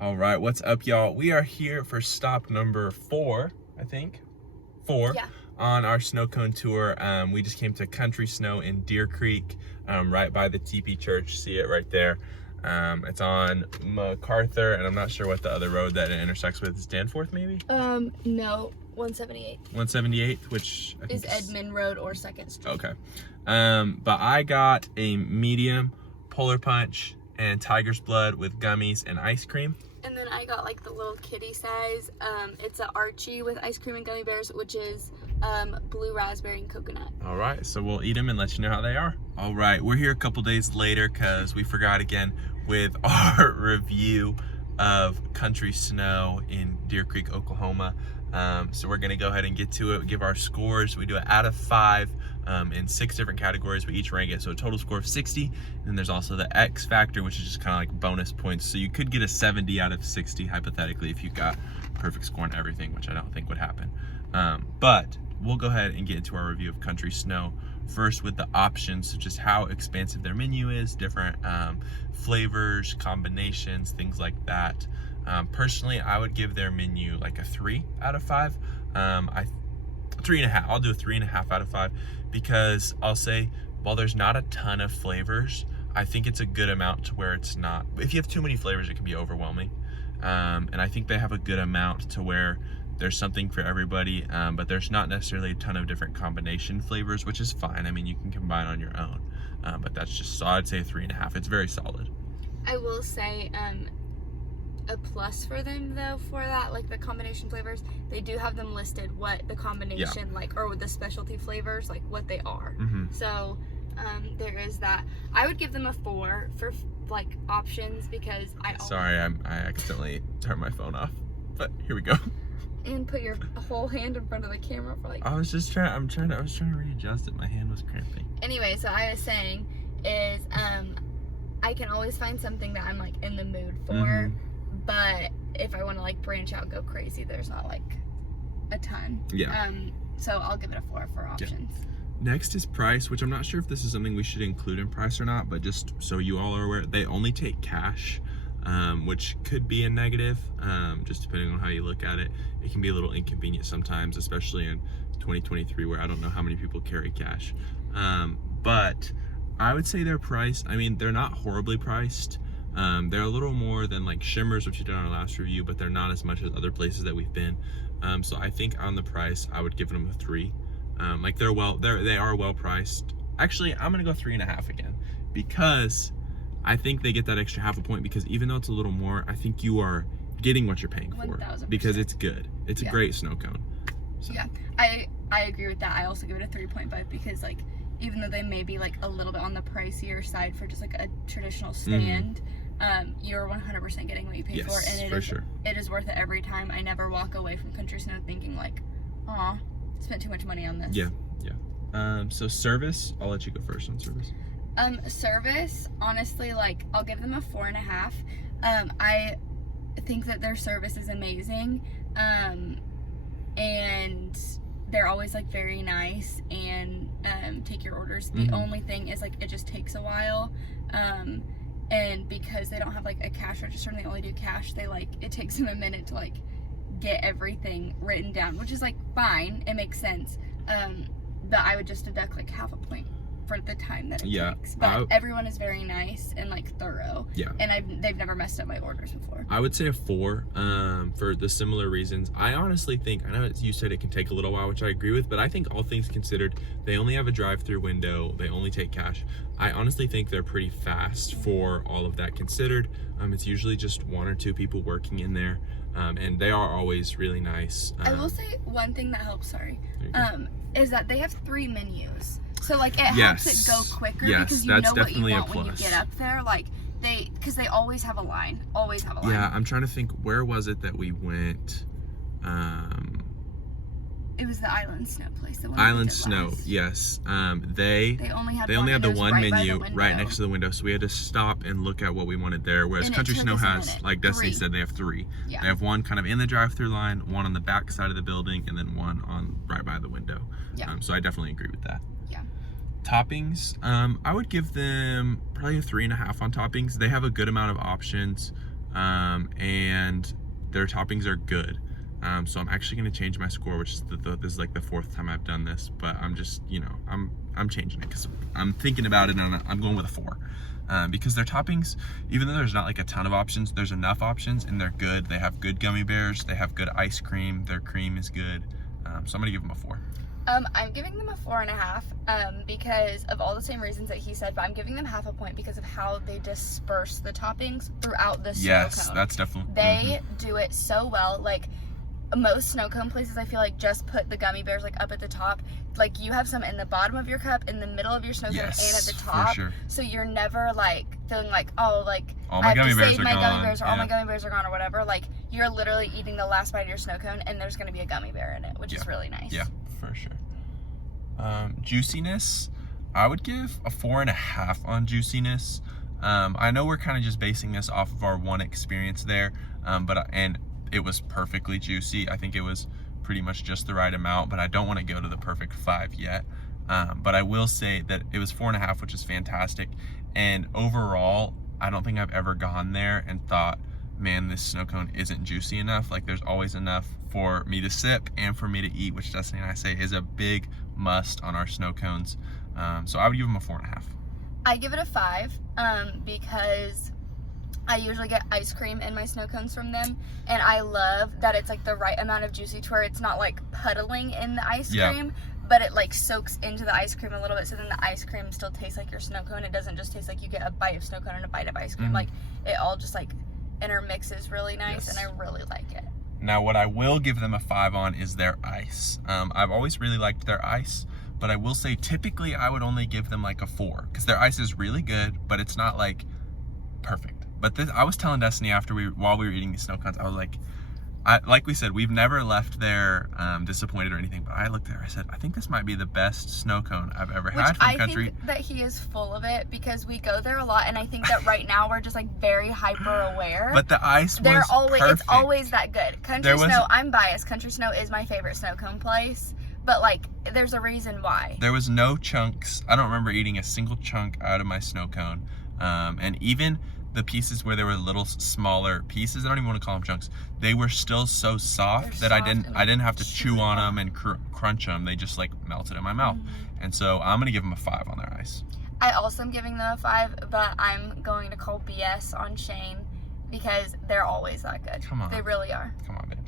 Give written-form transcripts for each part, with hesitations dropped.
All right, what's up, y'all? We are here for stop number 4, I think. 4 Yeah. on our snow cone tour. We just came to Country Snow in Deer Creek, right by the TP Church. See it right there. It's on MacArthur, and I'm not sure what the other road that it intersects with is. Danforth, maybe? No, 178 178, which I think is Edmond Road or 2nd Street. Okay. But I got a medium Polar Punch and Tiger's Blood with gummies and ice cream. And then I got like the little kitty size. It's a Archie with ice cream and gummy bears, which is blue raspberry and coconut. All right, so we'll eat them and let you know how they are. All right, we're here a couple days later because we forgot again with our review of Country Snow in Deer Creek, Oklahoma. So we're gonna go ahead and get to it, give our scores. We do it out of 5 in 6 different categories. We each rank it, so a total score of 60. And then there's also the X factor, which is just kind of like bonus points. So you could get a 70 out of 60, hypothetically, if you got perfect score on everything, which I don't think would happen. But we'll go ahead and get into our review of Country Snow. First with the options, so just how expansive their menu is, different flavors, combinations, things like that. Personally, I would give their menu like a 3 out of 5. 3.5. I'll do a 3.5 out of 5 because I'll say, while there's not a ton of flavors, I think it's a good amount to where it's not. If you have too many flavors, it can be overwhelming. And I think they have a good amount to where there's something for everybody, but there's not necessarily a ton of different combination flavors, which is fine. I mean, you can combine on your own, but that's just, so I'd say a 3.5. It's very solid. I will say a plus for them though for that, like the combination flavors, they do have them listed what the combination like, or with the specialty flavors, like what they are. So there is that. I would give them a 4 for like options because Sorry, I accidentally turned my phone off, but here we go. And put your whole hand in front of the camera for like. I was trying to readjust it. My hand was cramping. Anyway, so I was saying is I can always find something that I'm like in the mood for, but if I want to like branch out, go crazy, there's not like a ton. Yeah. So I'll give it a 4 for options. Yeah. Next is price, which I'm not sure if this is something we should include in price or not, but just so you all are aware, they only take cash. Which could be a negative, just depending on how you look at it. It can be a little inconvenient sometimes, especially in 2023 where I don't know how many people carry cash. But I would say their price, I mean, they're not horribly priced. They're a little more than like Shimmers, which we did on our last review, but they're not as much as other places that we've been. So I think on the price, I would give them a 3. Like they are well priced. Actually, I'm gonna go 3.5 again because I think they get that extra half a point because even though it's a little more, I think you are getting what you're paying for 1000%. because it's good. It's a great snow cone. So. Yeah, I agree with that. I also give it a 3.5 because like even though they may be like a little bit on the pricier side for just like a traditional stand, you're 100% getting what you pay for, and it is worth it every time. I never walk away from Country Snow thinking like, aw, spent too much money on this. Yeah. So service, I'll let you go first on service. Service, honestly, like I'll give them a 4.5. I think that their service is amazing, and they're always like very nice and take your orders. The only thing is like it just takes a while, and because they don't have like a cash register and they only do cash, it takes them a minute to like get everything written down, which is like fine, it makes sense, but I would just deduct like half a point for the time that it takes. But everyone is very nice and like thorough. Yeah. And they've never messed up my orders before. I would say a 4 for the similar reasons. I honestly think, I know you said it can take a little while, which I agree with, but I think all things considered, they only have a drive-through window, they only take cash. I honestly think they're pretty fast for all of that considered. It's usually just 1 or 2 people working in there, and they are always really nice. I will say one thing that helps, is that they have 3 menus. So like it helps it go quicker because you know what you want when you get up there. Like because they always have a line. Yeah, I'm trying to think, where was it that we went? It was the Island Snow place. The one Island Snow, yes. They only had the one menu right next to the window, so we had to stop and look at what we wanted there. Whereas Country Snow has, like Destiny said, they have 3. Yeah. They have 1 kind of in the drive-through line, 1 on the back side of the building, and then 1 on right by the window. Yeah. So I definitely agree with that. Yeah. Toppings, I would give them probably a 3.5 on toppings. They have a good amount of options. and their toppings are good. So I'm actually going to change my score, which is this is like the 4th time I've done this, but I'm just, you know, I'm changing it because I'm thinking about it, and I'm going with a 4. Because their toppings, even though there's not like a ton of options, there's enough options, and they're good. They have good gummy bears, they have good ice cream, their cream is good. So I'm gonna give them a 4. I'm giving them a 4.5 because of all the same reasons that he said, but I'm giving them half a point because of how they disperse the toppings throughout the snow cone. Yes, that's definitely. They do it so well. Like, most snow cone places, I feel like, just put the gummy bears like up at the top. Like, you have some in the bottom of your cup, in the middle of your snow cone, and at the top. For sure. So you're never like feeling like, oh, like all my I have gummy to bears save are my gone. gummy bears, or all my gummy bears are gone, or whatever. Like, you're literally eating the last bite of your snow cone, and there's gonna be a gummy bear in it, which is really nice. Yeah, for sure. Juiciness, I would give a 4.5 on juiciness. I know we're kind of just basing this off of our one experience there, and it was perfectly juicy. I think it was pretty much just the right amount, but I don't want to go to the perfect 5 yet. But I will say that it was 4.5, which is fantastic. And overall, I don't think I've ever gone there and thought, man, this snow cone isn't juicy enough. Like, there's always enough for me to sip and for me to eat, which Destiny and I say is a big must on our snow cones. So I would give them a 4.5. I give it a 5 because I usually get ice cream in my snow cones from them, and I love that it's like the right amount of juicy to where it's not like puddling in the ice cream, but it like soaks into the ice cream a little bit, so then the ice cream still tastes like your snow cone. It doesn't just taste like you get a bite of snow cone and a bite of ice cream. Like, it all just like intermixes really nice, and I really like it. Now, what I will give them a 5 on is their ice. I've always really liked their ice, but I will say typically I would only give them like a 4 because their ice is really good, but it's not like perfect. But I was telling Destiny while we were eating these snow cones, I was like, like we said, we've never left there disappointed or anything, but I looked there, I said, I think this might be the best snow cone I've ever had from Country. I think that he is full of it because we go there a lot, and I think that right now we're just like very hyper aware. But the ice was perfect. It's always that good. Country Snow, I'm biased. Country Snow is my favorite snow cone place, but like, there's a reason why. There was no chunks. I don't remember eating a single chunk out of my snow cone, and even the pieces where there were little smaller pieces, I don't even want to call them chunks, they were still so soft that I didn't have to chew on them and crunch them. They just like melted in my mouth. And so I'm gonna give them a 5 on their ice. I also am giving them a 5, but I'm going to call BS on Shane because they're always that good. Come on, they really are. Come on, babe.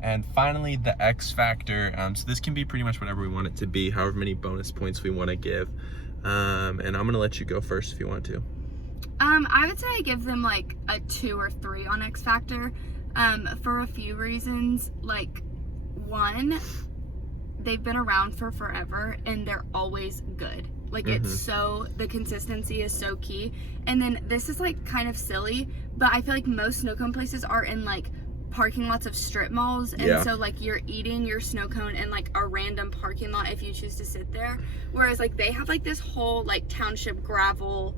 And finally, the X Factor. So this can be pretty much whatever we want it to be, however many bonus points we want to give. And I'm gonna let you go first if you want to. I would say I give them like a 2 or 3 on X Factor, for a few reasons. Like, one, they've been around for forever and they're always good. Like, it's the consistency is so key. And then this is like kind of silly, but I feel like most snow cone places are in like parking lots of strip malls, and so like you're eating your snow cone in like a random parking lot if you choose to sit there, whereas like they have like this whole like township gravel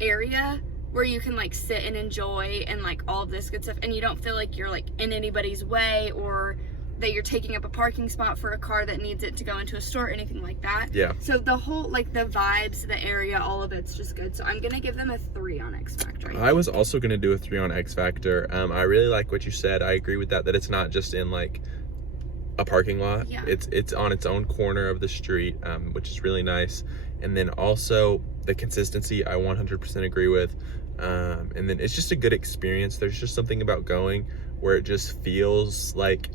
area where you can like sit and enjoy and like all of this good stuff, and you don't feel like you're like in anybody's way or that you're taking up a parking spot for a car that needs it to go into a store or anything like that. So the whole like the vibes, the area, all of it's just good. So I'm gonna give them a 3 on X Factor. I was also gonna do a 3 on X Factor. I really like what you said. I agree with that it's not just in like a parking lot. It's on its own corner of the street, which is really nice. And then also the consistency, I 100% agree with. And then it's just a good experience. There's just something about going where it just feels like,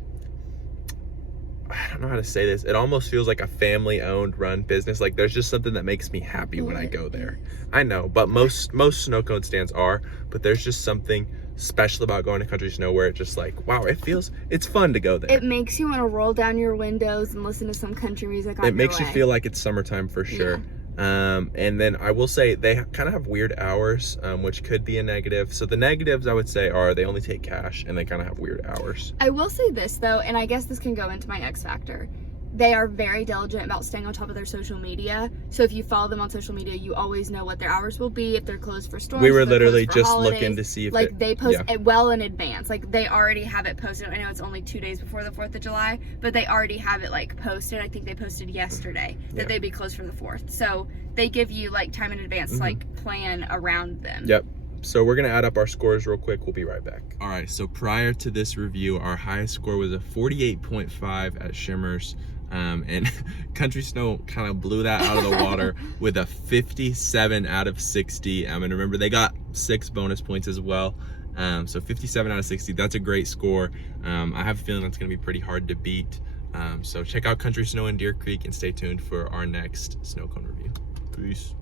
I don't know how to say this, it almost feels like a family owned run business. Like, there's just something that makes me happy when I go there. I know, but most snow cone stands are, but there's just something special about going to Country Snow where it just like, wow, it's fun to go there. It makes you want to roll down your windows and listen to some country music on It makes you feel like it's summertime for sure. And then I will say they kind of have weird hours, which could be a negative. So the negatives I would say are they only take cash and they kind of have weird hours. I will say this though, and I guess this can go into my X Factor. They are very diligent about staying on top of their social media. So if you follow them on social media, you always know what their hours will be, if they're closed for storms. We were literally just looking to see if like they post it well in advance. Like they already have it posted. I know it's only 2 days before the 4th of July, but they already have it like posted. I think they posted yesterday that they'd be closed for the 4th. So they give you like time in advance to like plan around them. So we're gonna add up our scores real quick. We'll be right back. All right, so prior to this review, our highest score was a 48.5 at Shimmers. And Country Snow kind of blew that out of the water with a 57 out of 60. And remember, they got 6 bonus points as well. So 57 out of 60, that's a great score. I have a feeling that's gonna be pretty hard to beat. So check out Country Snow in Deer Creek and stay tuned for our next snow cone review. Peace.